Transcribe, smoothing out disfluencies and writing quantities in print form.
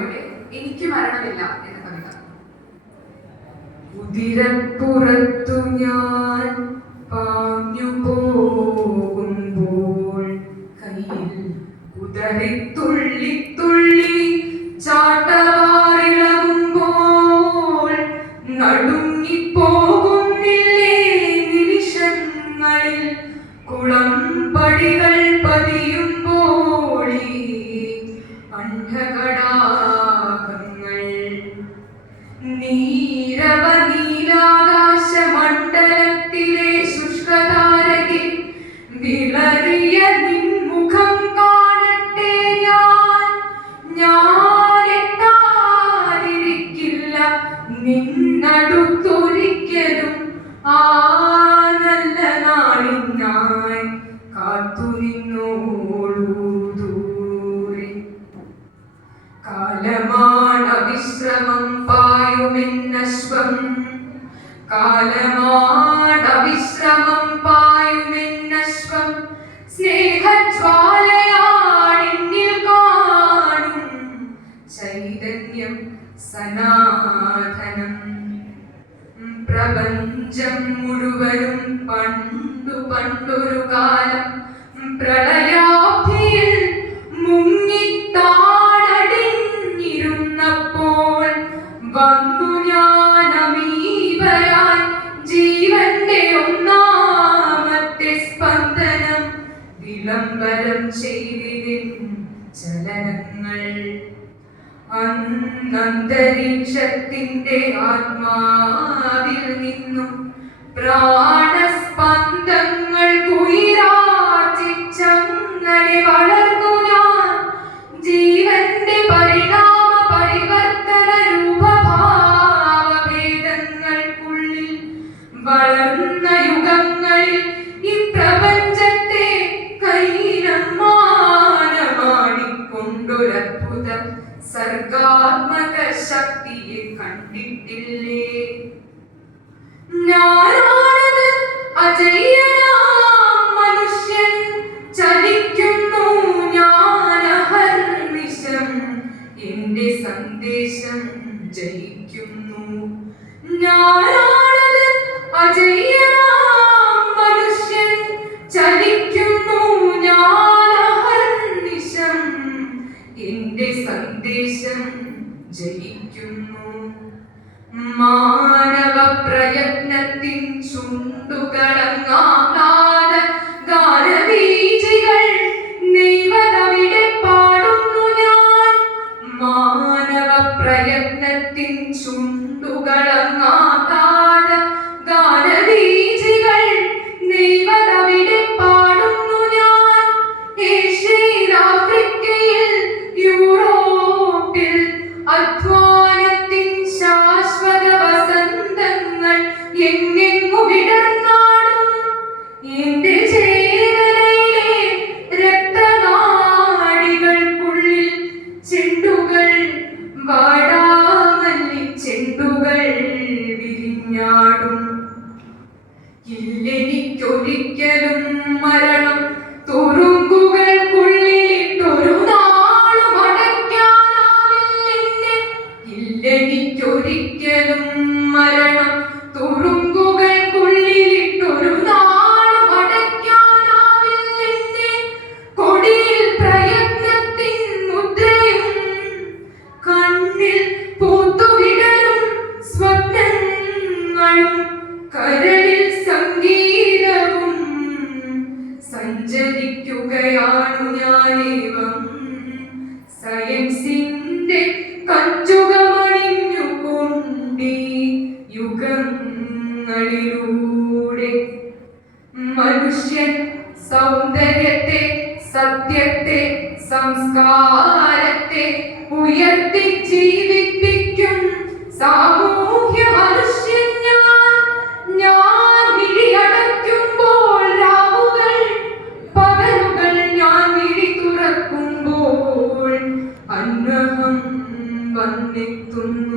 കവിയുടെ എനിക്ക് മരണമില്ല എന്ന കവിത. ഉദിരപ്പുറത്തു ഞാൻ പാഞ്ഞു പോകുമ്പോൾ കയ്യിൽ കുതറിത്തുള്ളി തുള്ളി ചാട്ടവാറിളകുമ്പോൾ നടുങ്ങിപ്പോകുന്നില്ലേ നിമിഷങ്ങളിൽ കുളമ്പടികൾ പതിയുമ്പോൾ അണ്ഡകടാകങ്ങൾ നീരവ നീലാകാശ മണ്ഡലത്തിലെ ശുഷ്കതാരകെ വിളറിയ നിൻമുഖം കാണട്ടെ ഞാനെത്താതിരിക്കില്ല നിന്നടുത്തൊരിക്കലും ആ നല്ല നാളിനായി കാത്തു നിന്നോളൂ ദൂരെ. കാലമാണ് വിശ്രമം പായുമെന്നശ്വം കാലമാണ് വിശ്രമം പായുമെന്നശ്വം സ്നേഹജ്വാലയാണെന്നിൽ കാണും ചൈതന്യം സനാതനം. പ്രപഞ്ചം മുഴുവനും പണ്ടു പണ്ടൊരു കാലം പ്രളയാബ്ധിയിൽ മുങ്ങിത്താടടിഞ്ഞിരുന്നപ്പോൾ വന്നു ഞാൻ അമീബയായി ജീവന്റെ ഒന്നാമത്തെ സ്പന്ദനം വിളംബരം ചെയ്തിരിൻ ചലനങ്ങൾ. അന്തരീക്ഷത്തിന്റെ ആത്മാവിൽ നിന്നും പ്രാണസ്പന്ദങ്ങൾ കുയിരാർജിച്ചങ്ങനെ വളർന്നു ഞാൻ ജീവന്റെ പരിണാമ പരിവർത്തന രൂപഭാവഭേദങ്ങൾക്കുള്ളിൽ വളർന്ന യുഗങ്ങളിൽ ഈ പ്രപഞ്ചത്തെ കൈനമാനമാടിക്കൊണ്ടൊരത്ഭുത സർഗാത്മക ശക്തിയെ കണ്ടിട്ടില്ലേ? ഞാനാണത് അജയ്യനാം മനുഷ്യൻ ചലിക്കുന്നു ഞാനഹർനിശം എന്റെ സന്ദേശം ജയിക്കുന്നു. ഞാനാണത് അജയ്യനാം മനുഷ്യൻ ചലിക്കുന്നു ഞാനഹർനിശം എന്റെ സന്ദേശം ജയിക്കുന്നു. മാനവ പ്രയത്നത്തിൻ ചുണ്ടുകളങ്ങാകാത ഗാനബീജികൾ നെയ്വതവിടെ പാടുന്നു ഞാൻ. മാനവ പ്രയത്നത്തിൻ ചുണ്ടുകളങ്ങാകാത ഗാനബീജികൾ നെയ്വതവിടെ പാടുന്നു ഞാൻ. ഏഷ്യയിൽ ആഫ്രിക്കയിൽ യൂറോപ്പിൽ അധ്വാനത്തിൻ ശാശ്വത വസന്തങ്ങൾ എങ്ങെങ്ങു വിടർന്നാടും. എന്റെ ചേതനയിലെ രക്തനാടികൾക്കുള്ളിൽ ചെണ്ടുകൾ വാടാമല്ലി ചെണ്ടുകൾ വിരിഞ്ഞാടും. ഇല്ലെനിക്കൊരിക്കലും മരണം തുറുങ്കുകൾക്കുള്ളിലിട്ടൊരു നാളും അടയ്ക്കാനാവില്ലെന്നെ. ഇല്ലെനിക്കൊരിക്കലും മരണം തുറുങ്കുകൾക്കുള്ളിലിട്ടൊരു നാളും അടയ്ക്കാനാവില്ലെന്നെ. കൊടിയിൽ പ്രയത്നത്തിൻ മുദ്രയും കണ്ണിൽ പൂത്തുവിടരും സ്വപ്നങ്ങളും കരളിൽ സംഗീതവും സഞ്ചരിക്കുകയാണു ഞാനേവം സയൻസിന്റെ കഞ്ചുകമണിഞ്ഞുകൊണ്ടീ യുഗങ്ങളിലൂടെ. മനുഷ്യൻ സൗന്ദര്യത്തെ സത്യത്തെ സംസ്കാരത്തെ ഉയർത്തി ജീവിപ്പിക്കും സാമൂഹ്യ മനുഷ്യൻ ഞാൻ വിളിയടയ്ക്കുമ്പോൾ രാവുകൾ പകലുകൾ ഞാൻ വിളി തുറക്കുമ്പോൾ അന്വഹം വന്നെത്തുന്നു.